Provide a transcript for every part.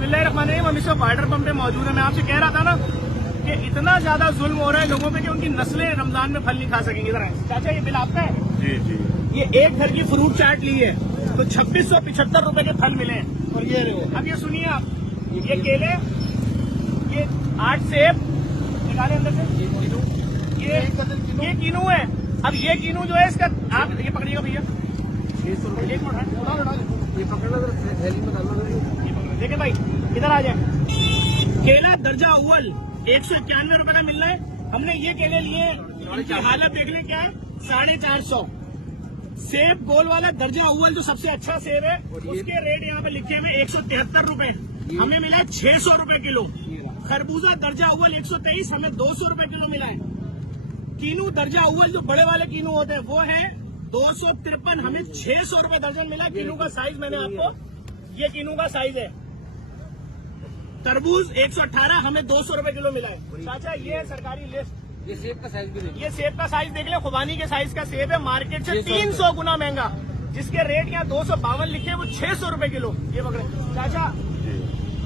बिस्मिल्लाहिर्रहमानिर्रहीम। हम इस वक्त वाटर पंप पे मौजूद है। मैं आपसे कह रहा था ना कि इतना ज्यादा जुल्म हो रहा है लोगों पे कि उनकी नस्लें रमजान में फल नहीं खा सकेंगी। इधर आए चाचा, ये बिल आपका है? जी जी। ये एक घर की फ्रूट चाट ली है तो 2675 रुपए के फल मिले हैं। और ये रहे, अब ये सुनिए आप, ये केले, ये 8 सेब निकाले अंदर से, ये कीनू है। अब ये कीनू जो है इसका आप ये पकड़िएगा भैया, एक मिनट ये पकड़ना, देखिए भाई इधर आ जाए। केला दर्जा अव्वल 191 रुपए का मिल रहा है। हमने ये केले लिए, इनकी हालत देख लें क्या है, 450। सेब गोल वाला दर्जा अव्वल जो सबसे अच्छा सेब है, उसके रेट यहाँ पे लिखे हुए 173 रुपए, हमें मिला है 600 रुपए किलो। खरबूजा दर्जा अव्वल 123, हमें 200 रुपए किलो मिला है। कीनू दर्जा अव्वल जो बड़े वाले कीनू होते हैं वो है 253, हमें 600 रुपए दर्जन मिला। कीनू का साइज मैंने आपको, ये कीनू का साइज है। तरबूज 118, हमें 200 रुपए किलो मिला है। चाचा ये है सरकारी लिस्ट। ये सेब का साइज भी देखिए, ये सेब का साइज देख ले, खुबानी के साइज का सेब है, मार्केट से 300 गुना महंगा। जिसके रेट यहाँ 252 लिखे हैं वो 600 रुपए किलो। ये पकड़े चाचा,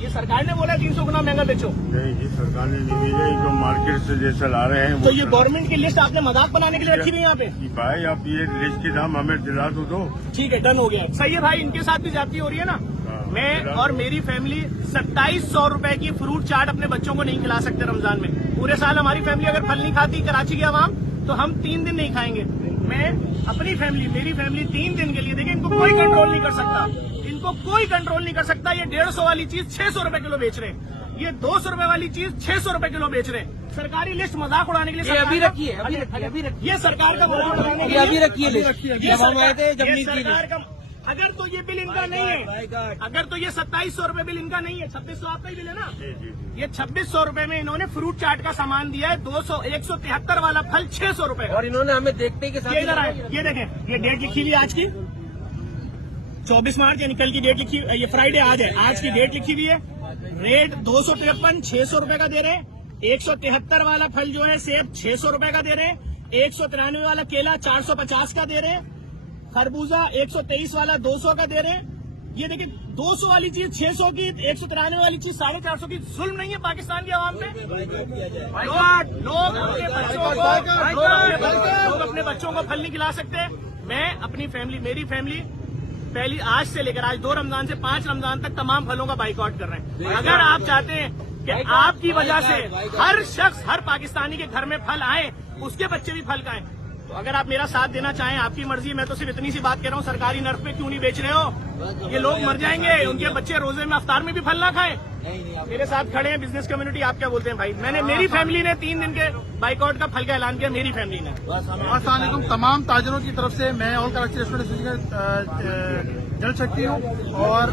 ये सरकार ने बोला 300 गुना महंगा बेचो। नहीं जी, सरकार ने नहीं भेजा, इनको मार्केट से जैसा ला रहे हैं। तो ये गवर्नमेंट की लिस्ट आपने मजाक बनाने के लिए रखी हुई यहाँ पे? भाई आप ये लिस्ट के दाम हमें दिला दो। ठीक है, डन हो गया। सही है भाई, इनके साथ भी जाती हो रही है ना। मैं और मेरी फैमिली 2700 रुपए की फ्रूट चाट अपने बच्चों को नहीं खिला सकते रमजान में। पूरे साल हमारी फैमिली अगर फल नहीं खाती कराची की आवाम, तो हम 3 दिन नहीं खाएंगे। मैं अपनी फैमिली, मेरी फैमिली 3 दिन के लिए, देखिए इनको कोई कंट्रोल नहीं कर सकता, इनको कोई कंट्रोल नहीं कर सकता। ये 150 वाली चीज 600 रुपए किलो बेच रहे हैं, ये 200 रुपए वाली चीज 600 रुपए किलो बेच रहे हैं। सरकारी लिस्ट मजाक उड़ाने के लिए अभी रखी है, अभी रखी ये सरकार का मजाक उड़ाने के लिए अभी रखी है लिस्ट। ये सरकार का, अगर तो ये बिल इनका नहीं है, अगर तो ये 2700 रुपए बिल इनका नहीं है, 2600 आपका ही बिल है ना। ये 2600 रुपए में इन्होंने फ्रूट चाट का सामान दिया है। 173 वाला फल 600 रुपए का। और इन्होंने हमें देखते के साथ, ये इधर आए, ये देखें, ये डेट लिखी हुई है आज की 24 मार्च, यानी कल की डेट लिखी, ये फ्राइडे आज है, आज की डेट लिखी हुई है। रेट 253 600 रुपए का दे रहे हैं। 173 वाला फल जो है सेब 600 रुपए का दे रहे हैं। 193 वाला केला 450 का दे रहे हैं। खरबूजा 123 वाला 200 का दे रहे हैं। ये देखिए 200 वाली चीज 600 की, 193 वाली चीज 450 की। जुल्म नहीं है पाकिस्तान की आवाम पे? लोग अपने बच्चों को फल नहीं खिला सकते। मैं अपनी फैमिली, मेरी फैमिली पहली आज से लेकर आज 2 रमजान से 5 रमजान तक तमाम फलों का बाइकआउट कर रहे हैं। अगर आप चाहते हैं कि आपकी वजह से हर शख्स, हर पाकिस्तानी के घर में फल आए, उसके बच्चे भी फल खाएं, तो अगर आप मेरा साथ देना चाहें, आपकी मर्जी। मैं तो सिर्फ इतनी सी बात कह रहा हूँ, सरकारी नर्फ पे क्यों नहीं बेच रहे हो? ये लोग मर जाएंगे, उनके बच्चे रोजे में अफ्तार में भी फल ना खाएं। मेरे साथ खड़े हैं बिजनेस कम्युनिटी, आप क्या बोलते हैं भाई? मैंने, मेरी फैमिली ने 3 दिन के बाइकआउट का फल का ऐलान किया, मेरी फैमिली ने। अस्सलाम वालेकुम तमाम ताजरों की तरफ से। मैं all Karachi restaurant association general secretary हूँ और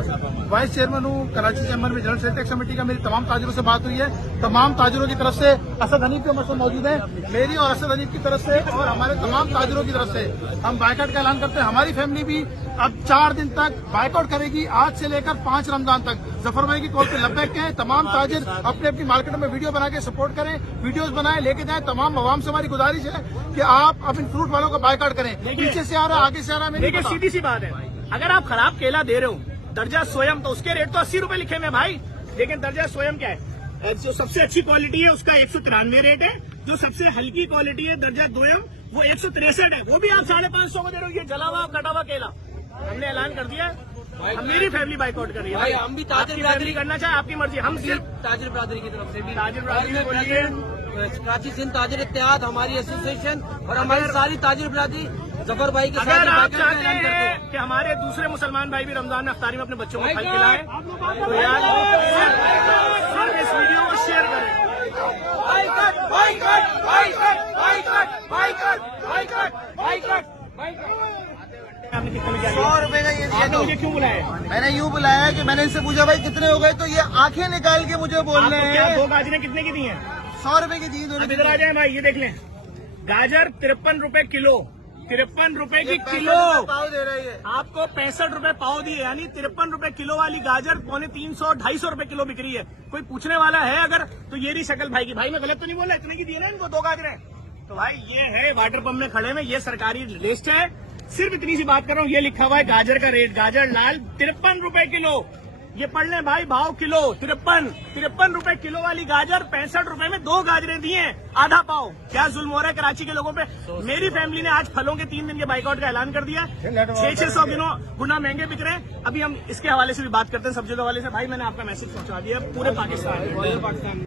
वाइस चेयरमैन हूँ कराची चैम्बर में। जनरल सेक्रेटरी कमेटी का मेरी तमाम ताजरों से बात हुई है। तमाम ताजरों की तरफ से, असद हनीफ के मसले मौजूद है, मेरी और असद हनीफ की तरफ से और हमारे तमाम ताजरों की तरफ से हम बाइकआउट का ऐलान करते हैं। हमारी फैमिली भी अब 4 दिन तक बाइकआउट करेगी, आज से लेकर 5 रमजान तक। जफर भाई की कॉल पे लब्बैक कहें। तमाम ताजिर अपने अपनी मार्केट में वीडियो बना के सपोर्ट करें, वीडियोस बनाएं, लेके जाएं। तमाम अवाम से हमारी गुजारिश है कि आप अब इन फ्रूट वालों का बाइकआउट करें। पीछे से आ रहा है, आगे से आ रहा है, देखिए सीधी सी बात है, अगर आप खराब केला दे रहे हो दर्जा स्वयं, तो उसके रेट तो 80 रुपए लिखे हुए भाई। लेकिन दर्जा स्वयं क्या है? जो सबसे अच्छी क्वालिटी है उसका 193 रेट है। जो सबसे हल्की क्वालिटी है दर्जा द्वयम, वो 163 है, वो भी आप 550 को दे रहे हो। ये जला हुआ कटा हुआ केला हमने ऐलान कर दिया है। हम, मेरी फैमिली बाइकआउट कर रही है भाई, हम भी ताजिर बिरादरी करना चाहे, आपकी मर्जी। हम सिर्फ ताजिर बिरादरी की तरफ से भी, ताजिर बिरादरी बोलिए, कराची सिंध ताजिर इत्तेहाद हमारी एसोसिएशन और हमारी सारी ताजिर बिरादरी जफर भाई के साथ अगर आप चाहते हैं कि हमारे दूसरे मुसलमान भाई भी रमजान में अफ्तारी में अपने बच्चों को फल खिलाएं, तो यार सिर्फ इस वीडियो को शेयर करें। आपने कितने में क्या 100 रुपए का ये दिया। आपने मुझे क्यों बुलाया? मैंने यूँ बुलाया कि मैंने इनसे पूछा भाई कितने हो गए, तो ये आंखें निकाल के मुझे बोल रहे आपको क्या हैं 2 गाजरें कितने की दी हैं? 100 रुपए की दी। अब इधर आ जाए भाई, ये देख लें, गाजर 53 रुपए किलो, 53 रुपए की किलो पाव दे रही है। आपको 65 रुपए पाव दिए, यानी 53 रुपए किलो वाली गाजर 250-250 रुपए किलो बिक रही है। कोई पूछने वाला है अगर, तो ये रही शक्ल भाई की। भाई मैं गलत तो नहीं बोला, इतने की दिए ना इनको 2 गाजरें। तो भाई ये है वाटर पंप में खड़े में, ये सरकारी लिस्ट है। सिर्फ इतनी सी बात कर रहा हूँ, ये लिखा हुआ है गाजर का रेट, गाजर लाल 53 रुपए किलो, ये पढ़ लें भाई, भाव किलो 53 रुपए किलो वाली गाजर 65 रुपए में 2 गाजरें दी हैं, आधा पाव। क्या जुल्म हो रहा है कराची के लोगों पे। मेरी फैमिली ने आज फलों के 3 दिन के बाइकआउट का ऐलान कर दिया। 600 गुना महंगे बिक रहे हैं। अभी हम इसके हवाले से भी बात करते हैं, सब्जियों के हवाले से। भाई मैंने आपका मैसेज पहुंचा दिया पूरे पाकिस्तान में।